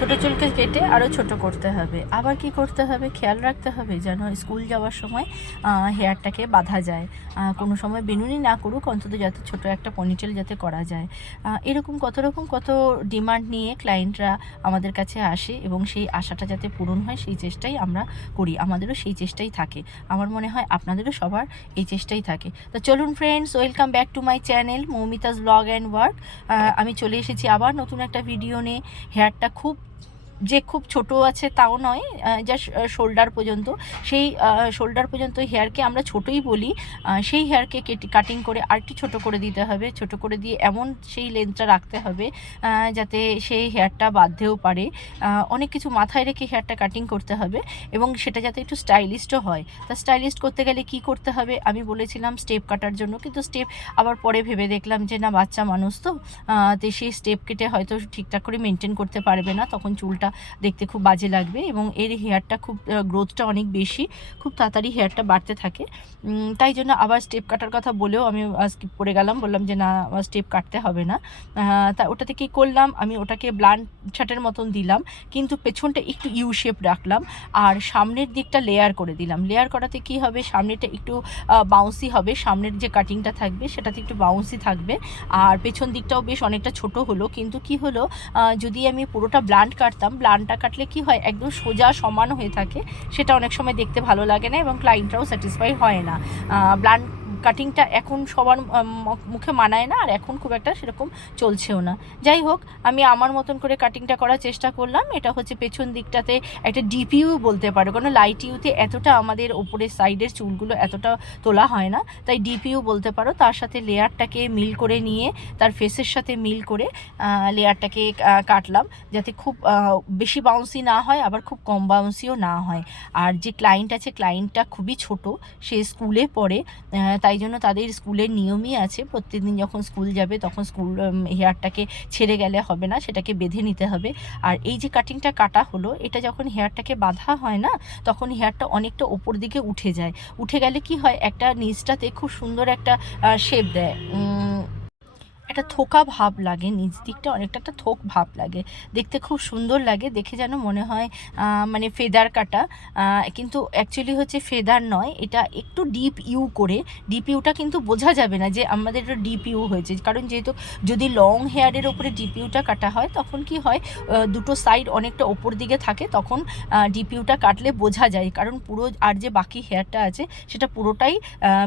ছোটো চুলকে কেটে আরও ছোট করতে হবে। আবার কি করতে হবে, খেয়াল রাখতে হবে যেন স্কুল যাওয়ার সময় হেয়ারটাকে বাঁধা যায়। কোনো সময় বেনুনি না করুক, অন্তত যাতে ছোটো একটা পনিটেল যাতে করা যায়। এরকম কত ডিমান্ড নিয়ে ক্লায়েন্টরা আমাদের কাছে আসে এবং সেই আশাটা যাতে পূরণ হয় সেই চেষ্টাই আমরা করি। আমাদেরও সেই চেষ্টাই থাকে। আমার মনে হয় আপনাদেরও সবার এই চেষ্টাই থাকে। তো চলুন friends, welcome back to my channel Moumita's blog and work. আমি চলে এসেছি আবার নতুন একটা ভিডিও নিয়ে। হেয়ারটা খুব ছোট আছে তাও নয়, জাস্ট শোল্ডার পর্যন্ত। সেই শোল্ডার পর্যন্ত হেয়ারকে আমরা ছোটোই বলি। সেই হেয়ারকে কাটিং করে আরেকটু ছোট করে দিতে হবে। ছোট করে দিয়ে এমন সেই লেন্থটা রাখতে হবে যাতে সেই হেয়ারটা বাঁধতেও পারে। অনেক কিছু মাথায় রেখে হেয়ারটা কাটিং করতে হবে এবং সেটা যাতে একটু স্টাইলিশও হয়। তা স্টাইলিশ করতে গেলে কি করতে হবে, আমি বলেছিলাম স্টেপ কাটার জন্য, কিন্তু স্টেপ আবার পরে ভেবে দেখলাম যে না, বাচ্চা মানুষ তো সেই স্টেপ কেটে হয়তো ঠিকঠাক করে মেনটেন করতে পারবে না, তখন চুলটা দেখতে খুব বাজে লাগবে এবং এর হেয়ারটা খুব গ্রোথটা অনেক বেশি, খুব তাড়াতাড়ি হেয়ারটা বাড়তে থাকে। তাই জন্য আবার স্টেপ কাটার কথা বলেও আমি স্কিপ করে গেলাম, বললাম যে না, স্টেপ কাটতে হবে না। তা ওটাতে কী করলাম, আমি ওটাকে ব্লান্ট শার্টের মতন দিলাম, কিন্তু পেছনটা একটু ইউ শেপ রাখলাম আর সামনের দিকটা লেয়ার করে দিলাম। লেয়ার করাতে কি হবে, সামনেটা একটু বাউন্সি হবে, সামনের যে কাটিংটা থাকবে সেটাতে একটু বাউন্সি থাকবে আর পেছন দিকটাও বেশ অনেকটা ছোট হলো। কিন্তু কি হলো, যদি আমি পুরোটা ব্লান্ট কাটতাম, ব্লান্টটা কাটলে কি হয়, একদম সোজা সমান হয়ে থাকে, সেটা অনেক সময় দেখতে ভালো লাগে না এবং ক্লায়েন্টরাও স্যাটিসফাই হয় না। ব্লান্ট কাটিংটা এখন সবার মুখে মানায় না, আর এখন খুব একটা সেরকম চলছেও না। যাই হোক, আমি আমার মতন করে কাটিংটা করার চেষ্টা করলাম। এটা হচ্ছে পেছন দিকটাতে একটা ডিপিইউ বলতে পারো, কারণ লাইট ইউতে এতটা আমাদের ওপরের সাইডের চুলগুলো এতটা তোলা হয় না, তাই ডিপিইউ বলতে পারো। তার সাথে লেয়ারটাকে মিল করে নিয়ে, তার ফেসের সাথে মিল করে লেয়ারটাকে কাটলাম, যাতে খুব বেশি বাউন্সি না হয়, আবার খুব কম বাউন্সিও না হয়। আর যে ক্লায়েন্ট আছে, ক্লায়েন্টটা খুবই ছোট, সে স্কুলে পড়ে, তাই জন্য তাদের স্কুলের নিয়মই আছে, প্রত্যেকদিন যখন স্কুল যাবে তখন স্কুল হেয়ারটাকে ছেড়ে গেলে হবে না, সেটাকে বেঁধে নিতে হবে। আর এই যে কাটিংটা কাটা হলো, এটা যখন হেয়ারটাকে বাঁধা হয় না, তখন হেয়ারটা অনেকটা ওপর দিকে উঠে যায়। উঠে গেলে কি হয়, একটা নিচটাতে খুব সুন্দর একটা শেপ দেয়, একটা থোকা ভাব লাগে, নিচ দিকটা অনেকটা একটা থোক ভাব লাগে, দেখতে খুব সুন্দর লাগে। দেখে যেন মনে হয় মানে ফেদার কাটা, কিন্তু অ্যাকচুয়ালি হচ্ছে ফেদার নয়, এটা একটু ডিপ ইউ করে। ডিপ ইউটা কিন্তু বোঝা যাবে না যে আমাদের এটা ডিপ ইউ হয়েছে, কারণ যেহেতু যদি লং হেয়ারের ওপরে ডিপ ইউটা কাটা হয়, তখন কি হয়, দুটো সাইড অনেকটা ওপর দিকে থাকে, তখন ডিপ ইউটা কাটলে বোঝা যায়, কারণ পুরো আর যে বাকি হেয়ারটা আছে সেটা পুরোটাই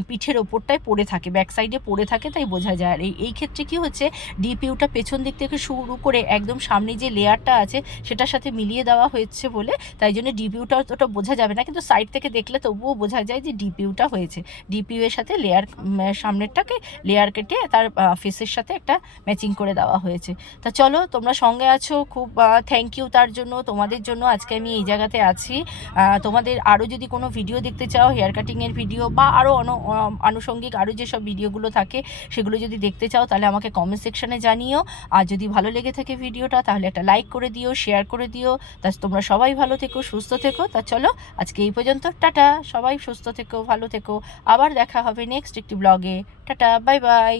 পিঠের ওপরটায় পড়ে থাকে, ব্যাক সাইডে পড়ে থাকে, তাই বোঝা যায়। আর এই ক্ষেত্রে কি হচ্ছে, ডিপিউটা পেছন দিক থেকে শুরু করে একদম সামনে যে লেয়ারটা আছে সেটার সাথে মিলিয়ে দেওয়া হয়েছে বলে, তাই জন্য ডিপিউটা অতটা বোঝা যাবে না, কিন্তু সাইড থেকে দেখলে তবুও বোঝা যায় যে ডিপিউটা হয়েছে। ডিপিউ এর সাথে লেয়ার, সামনেরটাকে লেয়ার কেটে তার ফেসের সাথে একটা ম্যাচিং করে দেওয়া হয়েছে। তা চলো, তোমরা সঙ্গে আছো, খুব থ্যাংক ইউ তার জন্য, তোমাদের জন্য আজকে আমি এই জায়গাতে আছি। তোমাদের আরও যদি কোনো ভিডিও দেখতে চাও, হেয়ার কাটিংয়ের ভিডিও বা আরও আনুষঙ্গিক আরও যেসব ভিডিওগুলো থাকে সেগুলো যদি দেখতে চাও, তাহলে আমাকে কমেন্ট সেকশনে জানিও। আর যদি ভালো লেগে থাকে ভিডিওটা, তাহলে একটা লাইক করে দিও, শেয়ার করে দিও। তা তোমরা সবাই ভালো থেকো, সুস্থ থেকো। তা চলো, আজকে এই পর্যন্ত, টাটা। সবাই সুস্থ থেকো, ভালো থেকো, আবার দেখা হবে নেক্সট একটি ব্লগে। Tata, bye bye.